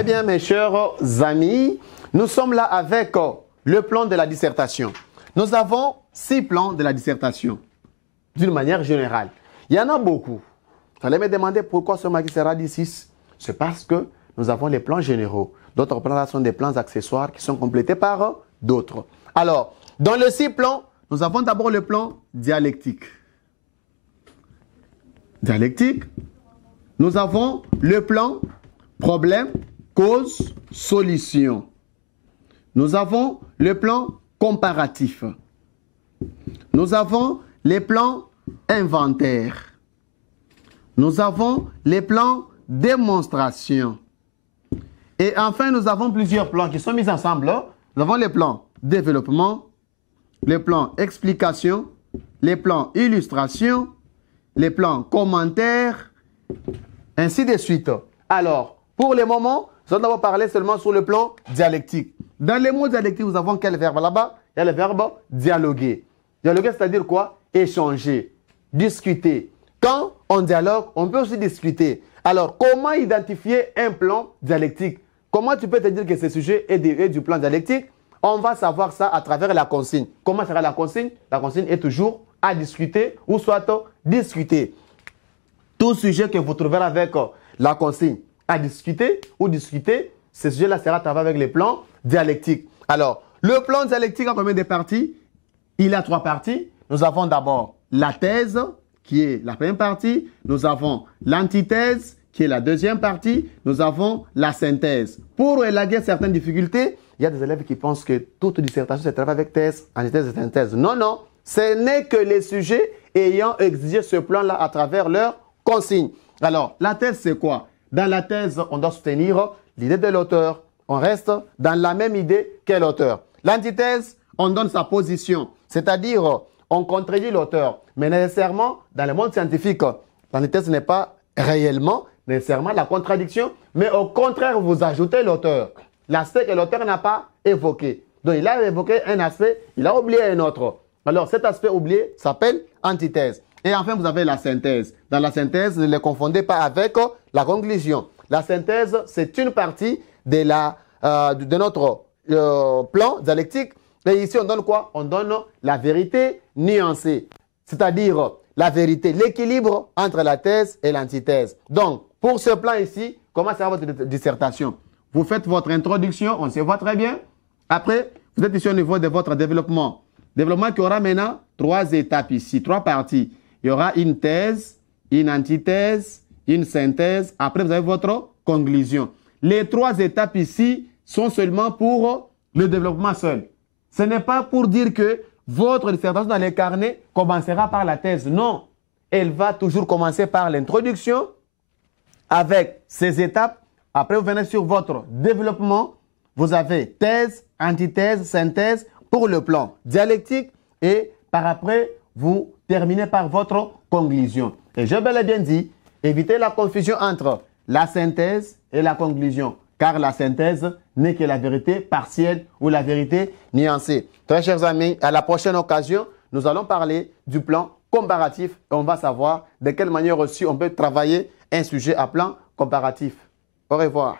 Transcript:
Très bien, mes chers amis, nous sommes là avec le plan de la dissertation. Nous avons 6 plans de la dissertation, d'une manière générale. Il y en a beaucoup. Vous allez me demander pourquoi ce magistrat dit 6. C'est parce que nous avons les plans généraux. D'autres plans là sont des plans accessoires qui sont complétés par d'autres. Alors, dans les 6 plans, nous avons d'abord le plan dialectique. Dialectique. Nous avons le plan problème, cause, solution. Nous avons le plan comparatif. Nous avons les plans inventaire. Nous avons les plans démonstration. Et enfin, nous avons plusieurs plans qui sont mis ensemble. Nous avons les plans développement, les plans explication, les plans illustration, les plans commentaires, ainsi de suite. Alors, pour le moment, nous allons parler seulement sur le plan dialectique. Dans les mots dialectiques, nous avons quel verbe là-bas? Il y a le verbe dialoguer. Dialoguer, c'est-à-dire quoi? Échanger, discuter. Quand on dialogue, on peut aussi discuter. Alors, comment identifier un plan dialectique? Comment tu peux te dire que ce sujet est du plan dialectique? On va savoir ça à travers la consigne. Comment sera la consigne? La consigne est toujours à discuter ou soit discuter. Tout sujet que vous trouverez avec la consigne à discuter ou discuter, ce sujet-là sera à travers avec les plans dialectiques. Alors, le plan dialectique a combien de parties? Il a 3 parties. Nous avons d'abord la thèse, qui est la première partie. Nous avons l'antithèse, qui est la deuxième partie. Nous avons la synthèse. Pour élaguer certaines difficultés, il y a des élèves qui pensent que toute dissertation se travaille avec thèse, antithèse et synthèse. Non, non. Ce n'est que les sujets ayant exigé ce plan-là à travers leur consigne. Alors, la thèse, c'est quoi? Dans la thèse, on doit soutenir l'idée de l'auteur. On reste dans la même idée qu'est l'auteur. L'antithèse, on donne sa position. C'est-à-dire, on contredit l'auteur. Mais nécessairement, dans le monde scientifique, l'antithèse n'est pas réellement, nécessairement la contradiction, mais au contraire, vous ajoutez l'auteur. L'aspect que l'auteur n'a pas évoqué. Donc, il a évoqué un aspect, il a oublié un autre. Alors, cet aspect oublié s'appelle antithèse. Et enfin, vous avez la synthèse. Dans la synthèse, ne les confondez pas avec la conclusion. La synthèse, c'est une partie de notre plan dialectique. Et ici, on donne quoi? On donne la vérité nuancée. C'est-à-dire la vérité, l'équilibre entre la thèse et l'antithèse. Donc, pour ce plan ici, comment sera votre dissertation? Vous faites votre introduction, on se voit très bien. Après, vous êtes ici au niveau de votre développement. Développement qui aura maintenant 3 étapes ici, 3 parties. Il y aura une thèse, une antithèse, une synthèse. Après, vous avez votre conclusion. Les 3 étapes ici sont seulement pour le développement seul. Ce n'est pas pour dire que votre dissertation dans les carnets commencera par la thèse. Non, elle va toujours commencer par l'introduction avec ces étapes. Après, vous venez sur votre développement. Vous avez thèse, antithèse, synthèse pour le plan dialectique. Et par après, vous terminez par votre conclusion. Et j'ai bel et bien dit, évitez la confusion entre la synthèse et la conclusion. Car la synthèse n'est que la vérité partielle ou la vérité nuancée. Très chers amis, à la prochaine occasion, nous allons parler du plan comparatif et on va savoir de quelle manière aussi on peut travailler un sujet à plan comparatif. Au revoir.